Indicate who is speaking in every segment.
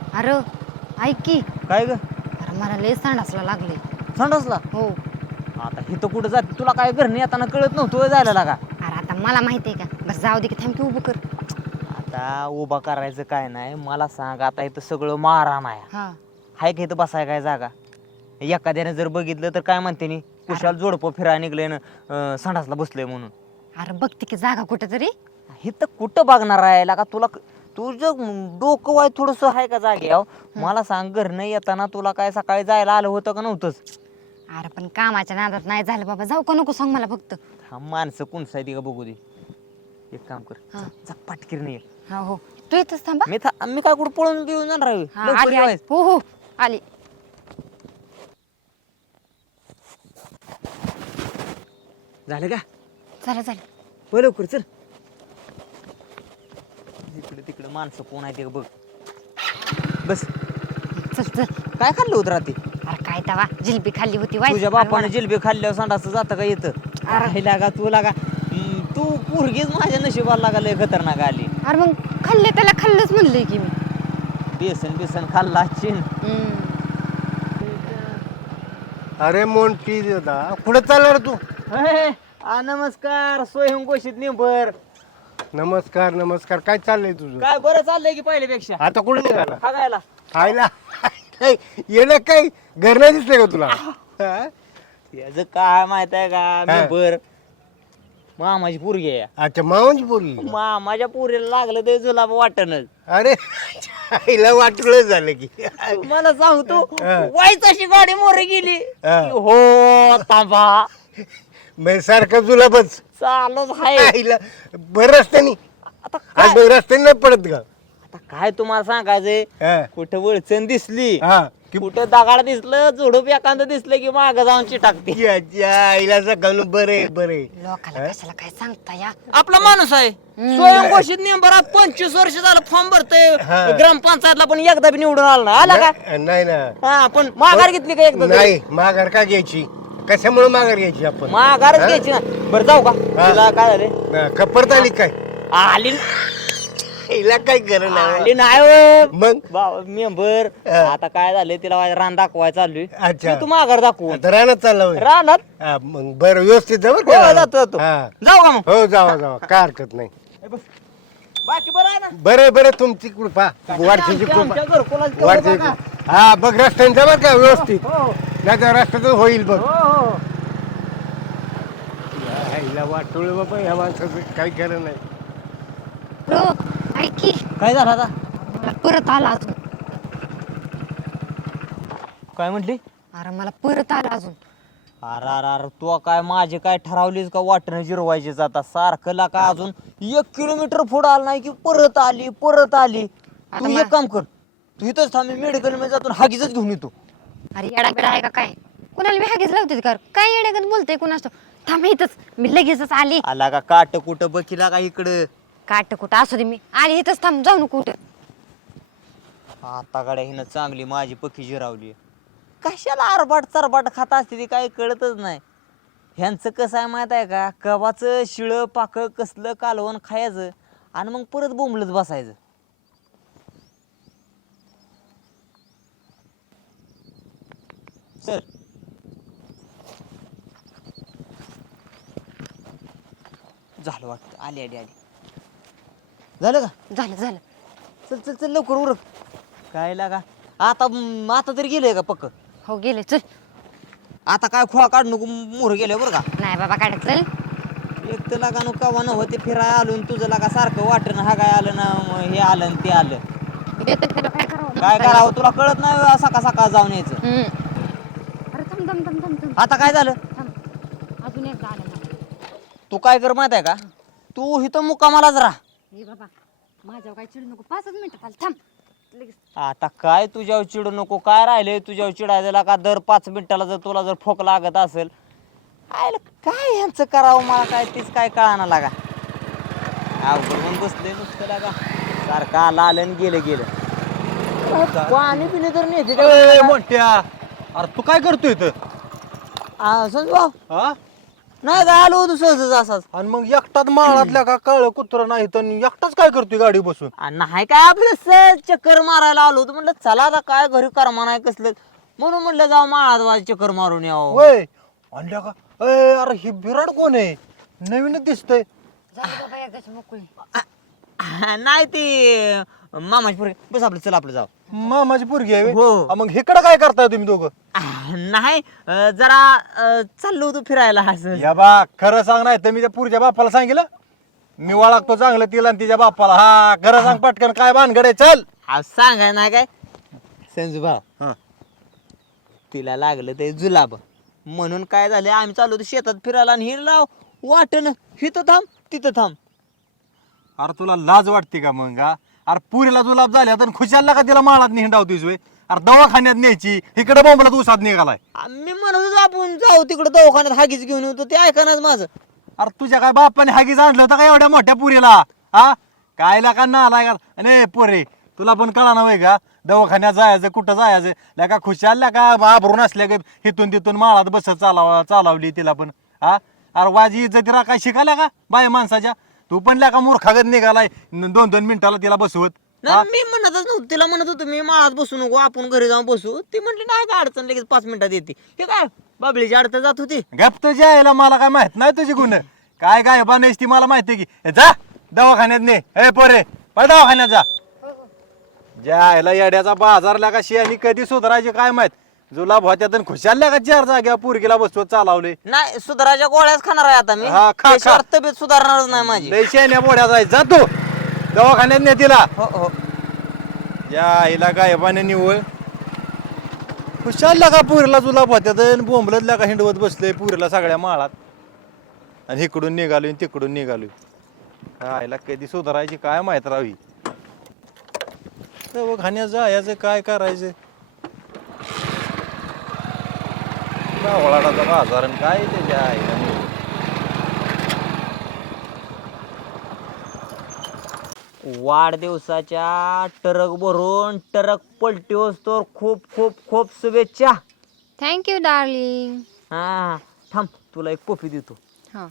Speaker 1: अरे ऐक की.
Speaker 2: काय ग?
Speaker 1: अरे मला लय संडासला लागले.
Speaker 2: संडासला?
Speaker 1: हो.
Speaker 2: आता इथं कुठं जाते तुला काय घरने येताना कळत नव्हतं जायला लागा.
Speaker 1: अरे आता मला माहिती आहे का, बस जाऊ दे की, थांब की उभं कर.
Speaker 2: आता उभा करायचं काय नाही मला सांग. आता इथं सगळं मारहाण आहे.
Speaker 1: हा.
Speaker 2: हाय का इथं बसाय काय जागा? एखाद्याने जर बघितलं तर काय म्हणते नी कुशाल जोडपं फिराय निघलंय ना संडासला बसलंय म्हणून.
Speaker 1: अरे बघते की जागा कुठं तरी.
Speaker 2: इथं कुठं बघणार आहे लागा तुला? तुझं डोकं वाय थोडस आहे का जाग्यावर? मला सांग घरनं येताना तुला काय सकाळी जायला आलं होतं का नव्हतंच?
Speaker 1: अरे पण कामाच्या नादात नाही झालं बाबा, जाऊ का नको सांग मला फक्त.
Speaker 2: हा माणसं कोणचं आहे ती का बघू दे. एक काम कर,
Speaker 1: हा.
Speaker 2: जा पटकीर नाही.
Speaker 1: हा हो, तू येतच थांबा.
Speaker 2: मी काय कुठं पळून घेऊन जाणार आहे?
Speaker 1: हा,
Speaker 2: लवकर
Speaker 1: आली आली.
Speaker 2: जेवायचं.
Speaker 1: हो हो आली.
Speaker 2: झालं का?
Speaker 1: चला चला.
Speaker 2: हो लवकर चल. इकडे तिकडे माणसं कोण आहे ते बघ. बस.
Speaker 1: चल चल.
Speaker 2: काय खाल्लं होतं रात्री?
Speaker 1: अरे काय तवा जिलबी खाल्ली होती वाईट.
Speaker 2: तुझ्या बापाने जिलबी खाल्ल्यावर संडास जातं का येतं? अरे लागा तू लागा. तू पोरगीच माझ्या नशिबाला लागा लय खतरनाक आली.
Speaker 1: अरे मग खाल्ले त्याला खाल्लंच म्हणलंय की मी.
Speaker 2: बेसन खाल्ला चिन.
Speaker 3: अरे मोंटी दादा कुठे चालला रे तू?
Speaker 2: नमस्कार स्वयं घोषित निंबर.
Speaker 3: नमस्कार नमस्कार. काय चाललंय तुझं?
Speaker 2: काय बरं चाललंय की पहिल्यापेक्षा?
Speaker 3: आता कुठे निघाला?
Speaker 2: खायला
Speaker 3: खायला? येणं काय घर नाही दिसलंय का तुला? हा?
Speaker 2: याच काय माहित आहे का निंबर मामाची पोरगी आहे.
Speaker 3: अच्छा मावनची पोरगी.
Speaker 2: मामाच्या पोरीला लागलं ते जुलाब वाटणच.
Speaker 3: अरे आईला वाटलं झालं की.
Speaker 2: मला सांगतो
Speaker 3: हा.
Speaker 2: वाईच अशी गाडी मोरे गेली
Speaker 3: हा.
Speaker 2: की हो तांबा
Speaker 3: मी सारखं जुलाबच
Speaker 2: चालूच आहे.
Speaker 3: आईला बरं रस्त्यानी
Speaker 2: आता
Speaker 3: आज
Speaker 2: काय
Speaker 3: रस्त्याने नाही पडत का?
Speaker 2: आता काय तुम्हाला सांगायचंय?
Speaker 3: हा.
Speaker 2: कुठं वळचण दिसली
Speaker 3: हा. की
Speaker 2: कुठं दगाड दिसलं झोडूप एखादं दिसलं की माग जाऊन चिटाकते.
Speaker 3: याच्या आईला सकाळ बरे बरे.
Speaker 1: लोकाला कशाला काय सांगता या.
Speaker 2: आपला माणूस आहे स्वयंघोषित मेंबर. 25 वर्ष झालं फॉर्म भरतोय
Speaker 3: हा.
Speaker 2: ग्रामपंचायतला पण एकदा बी निवडून आला ना. आला का?
Speaker 3: नाही ना.
Speaker 2: हा पण माघार घेतली का एकदा तरी?
Speaker 3: नाही माघार का घ्यायची? कशामुळे माघार घ्यायची आपण?
Speaker 2: माघारच
Speaker 3: हा?
Speaker 2: घ्यायची ना. बरं जाऊ का?
Speaker 3: हा.
Speaker 2: तिला काय झाले?
Speaker 3: कपरत आली काय?
Speaker 2: आली
Speaker 3: हिला काय गरज
Speaker 2: आली नाही
Speaker 3: मग
Speaker 2: मेंबर.
Speaker 3: हा.
Speaker 2: आता काय झालंय तिला रान दाखवाय चाललोय.
Speaker 3: अच्छा.
Speaker 2: तू माघार दाखवू
Speaker 3: आता रानात चालला होय?
Speaker 2: रानात.
Speaker 3: हा, मग बरं व्यवस्थित जा बरं
Speaker 2: हो,
Speaker 3: का?
Speaker 2: जातो, जातो.
Speaker 3: हा.
Speaker 2: जाऊ का मग?
Speaker 3: हो जावा जावा काय हरकत नाही.
Speaker 2: बाकी बरं आहे ना?
Speaker 3: बरं बरं तुमची कृपा वाढशीची
Speaker 2: आमच्या
Speaker 3: कृपा
Speaker 2: घरकुलाचं तेवढं
Speaker 3: वाढची
Speaker 2: बघा.
Speaker 3: हा बघ रस्त्यांचा बरं का व्यवस्थित.
Speaker 2: हो
Speaker 3: नाही तर रस्त्यातच होईल बघ.
Speaker 2: हो हो.
Speaker 3: हिला वाटोळ बाबा ह्या माणसाचं काही खरं नाही.
Speaker 1: हो ऐक की,
Speaker 2: काय झालं आता?
Speaker 1: मला परत आला अजून.
Speaker 2: काय म्हटली?
Speaker 1: अरे मला परत आला अजून.
Speaker 2: अरे अरे अरे तू काय माझे काय ठरवलीस का वाटणं जिरवायची जाता सारखं ला का अजून 1 किलोमीटर पुढं आलं नाही की परत आली परत आली.
Speaker 1: आता
Speaker 2: तू एक काम कर, तू इथंच थांब. मेडिकल मध्ये जातो हागीच घेऊन येतो.
Speaker 1: अरे येडा बिडा आहे का काय? कुणाला मी हागेच लावते का? काय येड्यागत बोलते कुणाच? थांब इथंच, मी लगेचच आली.
Speaker 2: आला का काट कुठं बकीला का इकडं?
Speaker 1: काट कुठं असू दे, मी आली इथंच, थांब जाऊ नको कुठं.
Speaker 2: आता गाड्या हिनं चांगली माझी पक्की जिरावली. कशाला आरबाट चरबाट खात असते ती काही कळतच नाही. ह्यांचं कसं आहे माहित आहे का? कवाचं शिळं पाकं कसलं कालवण खायचं आणि मग परत बोंबलत बसायचं. सर झालं वाटतं. आली आली आली. झालं का?
Speaker 1: झालं झालं.
Speaker 2: चल चल चल लवकर उरक. काय लागा आता आता तरी गेलंय का पक्क?
Speaker 1: हो गेले, चल.
Speaker 2: आता काय खोळा काढ नको मोर गेले बरं का?
Speaker 1: नाही बाबा काढत, चल.
Speaker 2: एक तर लागा नो कवा न होते फिराय आलो न तुझं लागा सारखं वाटण हा काय आलं ना हे आलं न ते आलं.
Speaker 1: येतं त्याला काय करावं?
Speaker 2: काय करावं तुला कळत नाही सकाळ सकाळ जाऊन यायचं.
Speaker 1: अरे थांब थांब थांब थांब थांब
Speaker 2: आता काय झालं?
Speaker 1: थांब. अजून एकदा आलं मला.
Speaker 2: तू काय कर माहित आहे का? तू इथं मुक्कामालाच राहा.
Speaker 1: हे बाबा माझ्यावर काय चिडू नको, 5च मिनिटात आलं, थांब लगेच.
Speaker 2: आता काय तुझ्यावर चिडू नको. काय राहिलंय तुझ्यावर चिडायला का? दर 5 मिनिटाला जर तुला जर फोक लागत असेल आयला काय यांचं करावं मला काय तीच काय कळाना लागा. अवघड म्हणून बसले नुसतं लागा. सारखं आलं आलं आणि गेलं गेलं. पाणी पिणे तर नाही
Speaker 4: मोठ्या. अरे तू काय करतोय इथं?
Speaker 2: संजू भाऊ
Speaker 4: हा?
Speaker 2: नाही काय आलो होतो सहजच असाच.
Speaker 3: आणि मग एकटाच माळातल्या का काळ कुत्र नाही तर एकटाच काय करतोय गाडी बसून?
Speaker 2: नाही काय आपलं सहज चक्कर मारायला आलो होतो. म्हणलं चला आता काय घरी कर्मा नाही कसलं, म्हणून म्हणलं जाऊ माळात चक्कर मारून यावं.
Speaker 3: वय आणल्या का? अरे ही बिराड कोण आहे? नवीनच दिसतंय.
Speaker 1: मोकळी
Speaker 2: नाही ती मामाची पोरगी. बस आपलं चला आपलं जाऊ.
Speaker 3: मामाची पोरगी आहे व्हय?
Speaker 2: हो.
Speaker 3: मग इकडं काय करताय तुम्ही दोघं?
Speaker 2: नाही जरा चाललो होतो फिरायला असं.
Speaker 3: या बा खरं सांग, नाही तर मी त्या पुरच्या बापाला सांगितलं मी ओळखतो चांगलं तिला आणि तिच्या बापाला. हा खरं सांग पटकन, काय भानगड आहे? चल.
Speaker 2: सांगाय नाही काय संजू भाऊ,
Speaker 3: हा.
Speaker 2: तिला लागलं ते जुलाब, म्हणून काय झालं आम्ही चाललो होतो शेतात फिरायला आणि ही लाव वाटण हिथं थांब तिथं थांब.
Speaker 3: अरे तुला लाज वाटते का मग? हा? अरे पुरीला जुलाब झाल्या तर खुशालला का तिला माळात हिंडावतीस वे? अरे दवाखान्यात न्यायची, इकडे बोंबलात उसात निघालाय.
Speaker 2: मी म्हणत होतो आपण जाऊ तिकडे दवाखान्यात हागीच घेऊन येतो, ते ऐकणार माझं.
Speaker 3: अरे तुझ्या काय बापाने हागीच आणलं होतं का एवढ्या मोठ्या पुरीला? हा काय का ना आलाय का? नाही पोरे तुला पण कळा ना वय का? दवाखान्यात जायचं कुठं जायचं लका खुशाल का आभरून असल्या का हिथून तिथून माळात बसत चालवली तिला पण. हा अरे वाजी इज्जती काय शिकायला का बाय माणसाच्या? तू पण का मूर्खागत निघालाय 2-2 मिनिटाला तिला बसवत.
Speaker 2: नाही मी म्हणतच नव्हतं, तिला म्हणत होतो मी माळात बसू नको आपण घरी जाऊन बसू. ती म्हटली नाही काय अडचण, लगेच 5 मिनिटात येते. हे काय बाबळीची अडचण जात होती.
Speaker 3: गप तुझ्या यायला मला काय माहित नाही तुझी गुण काय काय बनायची ती मला माहिती की. जा दवाखान्यात ने. ए पोरे पण दवाखान्यात जा. ज्या यायला येड्याचा बाजारला का शियानी कधी सुधारायची काय माहित? जुलाब होत्या तर खुशालल्या का 4 जाग्या पुरगीला बसवत चालवले.
Speaker 2: नाही सुधाराच्या गोळ्याच खाणार आहे आता मी.
Speaker 3: हा, खा,
Speaker 2: त्याशिवाय
Speaker 3: खा.
Speaker 2: तब्येत सुधारणारच नाही माझी.
Speaker 3: लय शेण्या बोड्या जाय जा तू दवाखान्यात ने तिला.
Speaker 2: हो हो
Speaker 3: या आईला काय पाणी निवळ खुशालला का पुरीला जुलाब होत्या तर बोंबलतल्या का हिंडवत बसले पुरीला सगळ्या माळात. आणि इकडून निघालोय तिकडून निघालोय. आईला कधी सुधारायची काय माहित राहावी. दवाखान्यात जायचं काय करायचं? वळाडाचा बाजार आणि काय त्याच्या आईला निवळ.
Speaker 2: वाढदिवसाच्या ट्रक भरून ट्रक पलटी होतो खूप खूप खूप शुभेच्छा.
Speaker 1: Thank you darling.
Speaker 2: हा थांब तुला एक कॉफी देतो.
Speaker 1: हा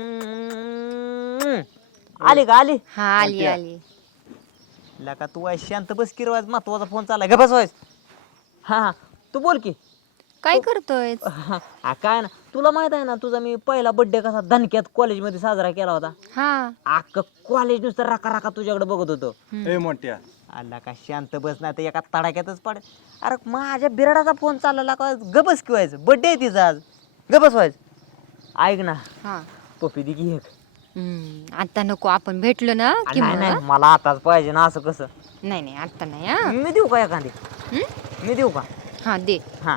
Speaker 2: आली का आली?
Speaker 1: हा आली आली.
Speaker 2: लका तू वाय शांत बस की रे, महत्वाचा फोन चाललाय का बस व्हायच. हा हा तू बोल की.
Speaker 1: काय करतोय?
Speaker 2: काय ना तुला माहित आहे ना तुझा मी पहिला बर्थडे कसा धनक्यात कॉलेजमध्ये साजरा केला होता.
Speaker 1: हा
Speaker 2: अख्खं कॉलेज नुसतं राका राका तुझ्याकडे बघत होतो.
Speaker 3: ए मोठ्या
Speaker 2: आला का शांत बस नाही तर एका तडाक्यातच पड. अरे माझ्या बिराडाचा फोन चालला का गबस की व्हायचं, बर्थडे आहे तिचा आज, गबस व्हायचं. ऐक ना
Speaker 1: हा
Speaker 2: कॉफी दे की एक.
Speaker 1: आता नको, आपण भेटलो ना की
Speaker 2: नाही
Speaker 1: मग.
Speaker 2: नाही मला आताच पाहिजे ना, असं कसं?
Speaker 1: नाही नाही आता नाही. हा
Speaker 2: मी देऊ का एखादी? मी देऊ का?
Speaker 1: हा दे.
Speaker 2: हा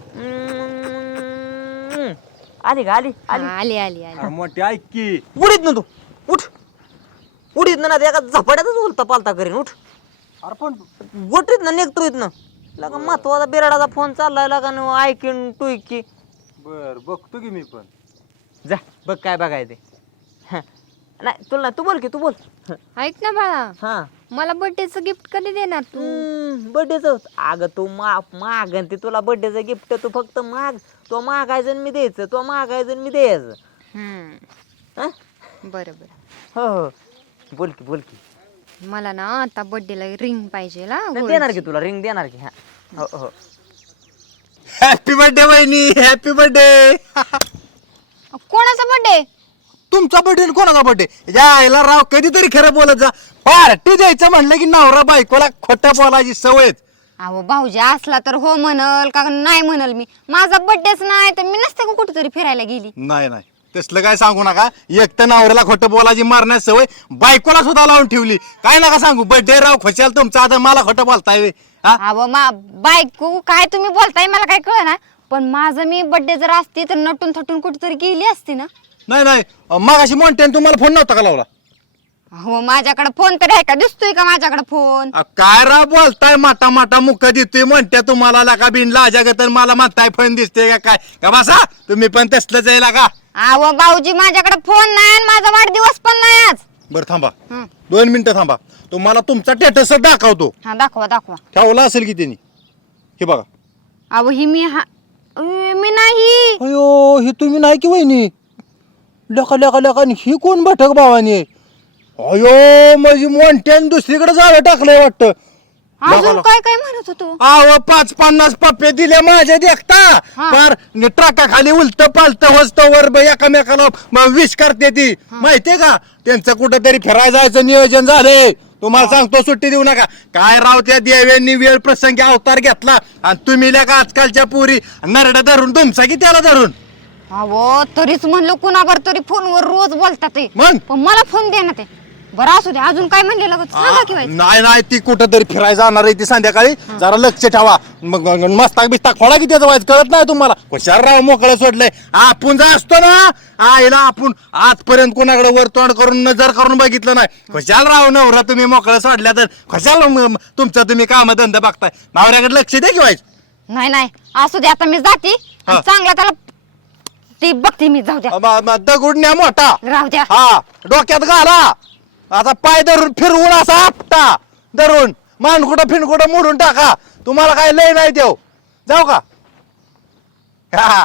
Speaker 2: आली का? आली
Speaker 1: हा,
Speaker 2: आली.
Speaker 1: आली आली आली.
Speaker 3: अरे मोठ्या ऐक की.
Speaker 2: उडीत ना तू, उठ उडीत ना एका झपाट्यातच उलता पालता करीन. उठ
Speaker 3: अरे पण
Speaker 2: गोटीत ना निघतो इथनं. लगा महत्वाचा बिराडाचा फोन चाललाय लगा न ऐकीन तू की.
Speaker 3: बर बघतो की मी पण.
Speaker 2: जा बघ काय बघायचे. नाही तुला नाही, तू बोल की तू बोल.
Speaker 1: ऐक ना बाळा,
Speaker 2: हा
Speaker 1: मला बर्थडेचं गिफ्ट कधी देणार तू?
Speaker 2: बर्थडेच अगं तू माग ते तुला बर्थडेचं गिफ्ट तू फक्त माग. तो मागायचं मी द्यायचं, तो मागायचं मी द्यायचं. हा?
Speaker 1: बरं बरं.
Speaker 2: हो हो बोल की बोल की.
Speaker 1: मला ना आता बर्थडेला रिंग पाहिजे ना.
Speaker 2: नाही, देणार की तुला रिंग देणार की. हा हो हो
Speaker 3: हॅपी बर्थडे वहिनी, हॅपी बर्थडे.
Speaker 1: कोणाचा बर्थडे?
Speaker 3: तुमचा बर्थडे कोणाचा बर्थडे? यायला राव कधीतरी खरं बोलत जा. पार्टी द्यायचं म्हणलं की नवरा बायकोला खोटं बोलायची सवय.
Speaker 1: अहो भाऊजी असला तर हो म्हणल का नाही म्हणल. मी माझा बर्थडेच नाही तर मी नसते का कुठेतरी फिरायला गेली.
Speaker 3: नाही नाही तसलं काय सांगू नका. एक तर नवऱ्याला खोटं बोलायची मारण्याची सवय बायकोला सुद्धा लावून ठेवली. काय नका सांगू. बर्थडे राव खुशाल तुमचा, आता मला खोटं बोलताय व्हय? हा
Speaker 1: अहो बायको काय तुम्ही बोलताय मला काय कळ ना. पण माझं मी बर्थडे जर असती तर नटून थटून कुठेतरी गेली असती ना.
Speaker 3: नाही नाही मग अशी म्हणते तुम्हाला फोन नव्हता का लावला?
Speaker 1: हो माझ्याकडे फोन तर आहे का? दिसतोय का माझ्याकडे फोन?
Speaker 3: काय राव बोलताय माटा माटा मुख देतोय म्हणते तुम्हाला लागा बिन लाजागत मला म्हणताय फोन दिसते का काय? का बसा तुम्ही पण तसलंच आहे लागा.
Speaker 1: अहो भाऊजी माझ्याकडे फोन नाही आणि माझा वाढदिवस पण नाही आज.
Speaker 3: बरं थांबा
Speaker 1: हं.
Speaker 3: 2 मिनिटं थांबा. तुम्हाला तुमचा स्टेटस दाखवतो.
Speaker 1: हा दाखवा दाखवा.
Speaker 3: ठेवला असेल की त्यांनी. हे बघा.
Speaker 1: अहो ही मी नाही.
Speaker 3: अयो हे तुम्ही नाही की वहिनी? लका लका लका आणि ही कोण भटक भावानी आहे? अयो माझी मोठ्यान दुसरीकडे जावं टाकलंय वाटतं.
Speaker 1: अजून काय काय म्हणत होतो?
Speaker 3: आव 5-50 पप्पे दिले माझ्या देखता फार ट्रका खाली उलट पालत वस्तवर एकामेकाला विष करते ती माहितीये का. त्यांचं कुठंतरी फिरायला जायचं नियोजन झालंय. तुम्हाला सांगतो सुट्टी देऊ नका. काय राव त्या देव्यांनी वेळ प्रसंगी अवतार घेतला आणि तुम्ही का आजकालच्या पुरी नरडा धरून तुमचा की त्याला धरून.
Speaker 1: अहो तरीच म्हणलं कुणावर तरी फोनवर रोज बोलतात ते.
Speaker 3: मग
Speaker 1: पण मला फोन दे ना ते. बरं असू दे, अजून काय म्हणलेलं ग? सांगा की बाई.
Speaker 3: नाही नाही ती कुठंतरी फिरायला जाणार आहे ती संध्याकाळी. जरा लक्ष ठेवा. मग मस्ताक बिस्ताक खोडा की त्याचं व्हायचं कळत नाही तुम्हाला. हुशार राव मोकळं सोडलंय. आपण जा असतो ना आईला आपण आजपर्यंत कोणाकडे वर तोंड करून नजर करून बघितलं नाही. खुशाल राव नवरा तुम्ही मोकळं सोडल्या तर खुशाल तुमचं तुम्ही काम धंदा बघताय. नवऱ्याकडे लक्ष द्या की व्हायचं.
Speaker 1: नाही नाही असू दे, आता मी जाते. आणि चांगला त्याला ती बघते मी. जाऊ द्या,
Speaker 3: दगड न्या मोठा.
Speaker 1: राहू द्या.
Speaker 3: हा डोक्यात घाला. आता पाय धरून फिरवून असा आपटा धरून मानकुटं फिनकुटं मोडून टाका. तुम्हाला काय लय नाही देऊ. जाऊ का? हा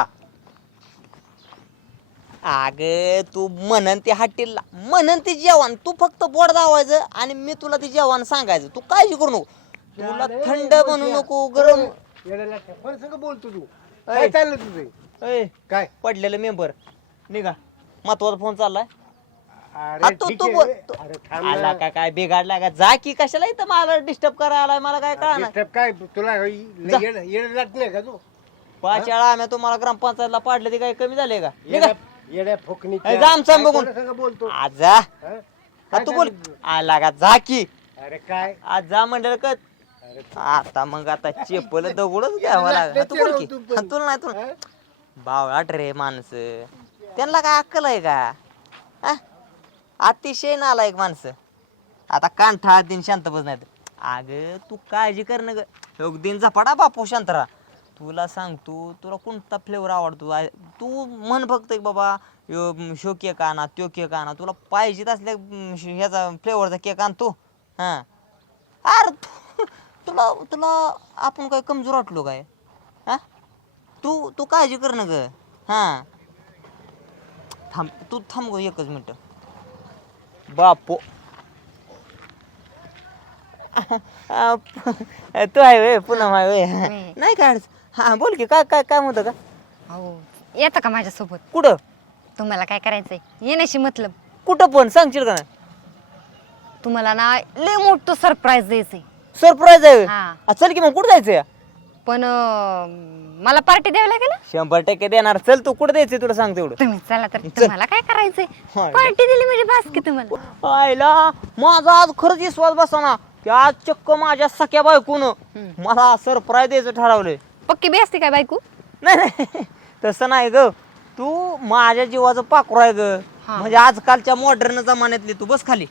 Speaker 2: अग तू म्हणन ते हॉटेलला म्हणन ते जेवण तू फक्त बोट दावायचं आणि मी तुला ते जेवण सांगायचं. तू काळजी करू नको. तुला थंड बनवू नको गरम.
Speaker 3: बोलतो तू
Speaker 2: काय
Speaker 3: चाललं तुझं काय
Speaker 2: पडलेलं मेंबर निघा. महत्वाचा फोन चाललाय.
Speaker 3: अरे
Speaker 2: तू
Speaker 3: ठीक
Speaker 2: तू
Speaker 3: आहे.
Speaker 2: बोल
Speaker 3: अरे थांब
Speaker 2: आला
Speaker 3: ना.
Speaker 2: का काय बिघाडला का? जा की कशाला इथं मला डिस्टर्ब करायला आलाय मला काय कळणार.
Speaker 3: Disturb काय तुला
Speaker 2: जा.
Speaker 3: येणं जात नाही का तू?
Speaker 2: 5 वेळा आम्ही तुम्हाला ग्रामपंचायतला पाडले ते काय कमी झाले का? निघा.
Speaker 3: येड्या फुकणी
Speaker 2: अरे जा आमचं बघून.
Speaker 3: बोलतो
Speaker 2: आज जा.
Speaker 3: हा?
Speaker 2: तू बोल. आला का? जा की.
Speaker 3: अरे काय
Speaker 2: आज जा म्हणलं का? आता मग आता चेपल दगडच घ्यावं लागेल. तू बोल की. तुला नाही तुला बावळाट रे माणसं. त्यांना काय अक्कल आहे का? हा? अतिशय नालायक माणसं. आता कांठा दिन शांत बस नाही. अग तू काळजी कर ना ग. एक दिन झपाटा बापू शांतरा. तुला सांगतो तुला कोणता फ्लेवर आवडतो. तू म्हण फक्त की बाबा शो केक आणा त्यो केक आणा. तुला पाहिजे असल्या ह्याचा फ्लेवरचा केक आणतो. हा अरे तुला तुला आपण काय कमजोर वाटलो काय? हा तू तू काळजी कर ना ग. हा थांब तू थांब ग एकच मिनिट. बापू तू आहे वे पुन्हा आहे वे नाही काय? हा बोल की काय काय काम होतं का?
Speaker 1: अहो येतं का माझ्यासोबत?
Speaker 2: कुठं?
Speaker 1: तुम्हाला काय करायचंय येण्याशी मतलब.
Speaker 2: कुठं पण सांगशील का? नाही
Speaker 1: तुम्हाला ना लय मोठं सरप्राईज द्यायचंय.
Speaker 2: सरप्राईज आहे.
Speaker 1: हा.
Speaker 2: चल की मग कुठं जायचंय?
Speaker 1: पण मला पार्टी द्यावी लागेल ना.
Speaker 2: 100% देणार. चल तू कुठं द्यायचंय तुला सांगते एवढं.
Speaker 1: तुम्ही चला तर. तुम्हाला काय करायचंय?
Speaker 2: होय.
Speaker 1: पार्टी दिली म्हणजे बास की तुम्हाला.
Speaker 2: आयला माझा आज खरंच विश्वास बसा ना की आज चक्क माझ्या सख्या बायकून मला सरप्राईज द्यायचं ठरवलंय.
Speaker 1: पक्की बी असते काय बायको?
Speaker 2: नाही नाही तसं नाही ग. तू माझ्या जीवाचं पाखरू आहे ग.
Speaker 1: हा.
Speaker 2: म्हणजे आजकालच्या मॉडर्न जमान्यातली. तू बस खाली.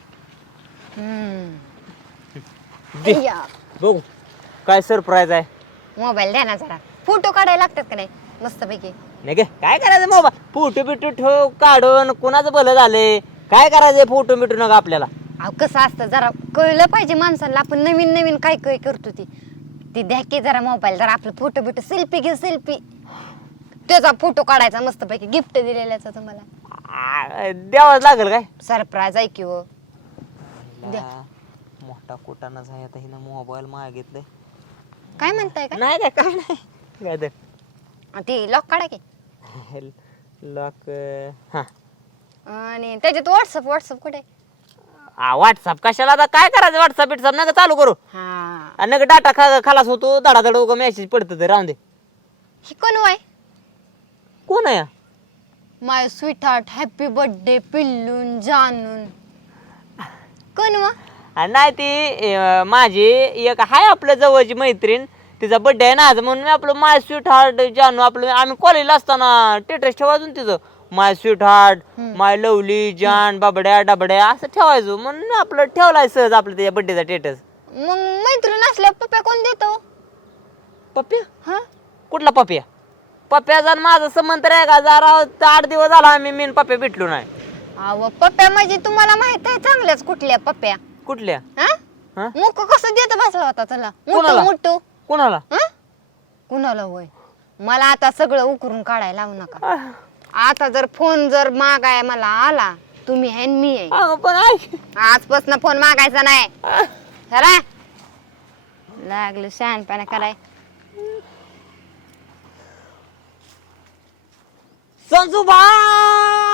Speaker 2: दे. बघू काय सरप्राईज आहे.
Speaker 1: मोबाईल द्या ना जरा. फोटो काढायला लागतात का नाही मस्तपैकी?
Speaker 2: नाही गे काय करायचं बाबा. फोटो बिटो ठेव काढून कुणाचं भलं झालंय. काय करायचंय फोटो बिटो नका आपल्याला.
Speaker 1: अहो कसं असतं जरा कळलं पाहिजे माणसाला. आपण नवीन नवीन काय काय करतो ती द्या की जरा मोबाईल. जरा आपलं फोटो बिटो सेल्फी घे सेल्फी. त्याचा फोटो काढायचा मस्तपैकी गिफ्ट दिलेल्याचा तुम्हाला.
Speaker 2: द्यावाच लागेल काय?
Speaker 1: सरप्राईज आहे की हो. द्या.
Speaker 2: मोठा कुटाणा आहे आता. हिनं मोबाईल मागितलंय.
Speaker 1: काय म्हणताय का?
Speaker 2: नाही काय नाही काय तर
Speaker 1: ती लॉक काढा की.
Speaker 2: लॉक. हा
Speaker 1: आणि त्याच्यात व्हॉट्सअप कुठे?
Speaker 2: व्हॉट्सअप कशाला? आता काय करायचं व्हॉट्सअप बिट्सअप नका चालू करू.
Speaker 1: हा.
Speaker 2: आणि नका डाटा खालास होतो. धडाधड उगा मेसेज पडतं ते राहून दे.
Speaker 1: ही कोण आहे?
Speaker 2: कोण आहे?
Speaker 1: My sweetheart happy birthday पिल्लून जानून. कोण वा?
Speaker 2: नाही ती माझी एक हाय आपल्या जवळची मैत्रीण. तिचा बर्थडे आहे ना आज म्हणून मी आपलं माय स्वीट हार्ट जानू आपलं आम्ही कॉलेजला असताना स्टेटस ठेवायचो तिचं. My sweetheart my lovely जान बाबड्या डबड्या असं ठेवायचो म्हणून आपलं ठेवलाय सहज आपलं त्याच्या बर्थडेचा स्टेटस.
Speaker 1: मग मैत्रीण असल्या पप्प्या कोण देतो?
Speaker 2: पप्प्या?
Speaker 1: हा.
Speaker 2: कुठला पप्प्या? पप्प्याचा माझा संबंध आहे का? जरा 8 दिवस झाला आम्ही मी पप्प्या भेटलो नाही.
Speaker 1: अहो पप्प्या म्हणजे तुम्हाला माहित आहे चांगल्याच कुठल्या पप्प्या.
Speaker 2: कुठल्या?
Speaker 1: हा? मुक कसं देत बसला होता त्याला?
Speaker 2: कोणाला?
Speaker 1: मोठो
Speaker 2: कोणाला?
Speaker 1: कुणाला होय? मला आता सगळं उकरून काढायला लावू नका. आता जर फोन जर मागाय मला आला, तुम्ही आहे आणि मी आहे,
Speaker 2: अगं पण ऐक,
Speaker 1: आजपासून फोन मागायचा नाही. चला लागलं शहाणपणा कराय.
Speaker 2: संजूभाई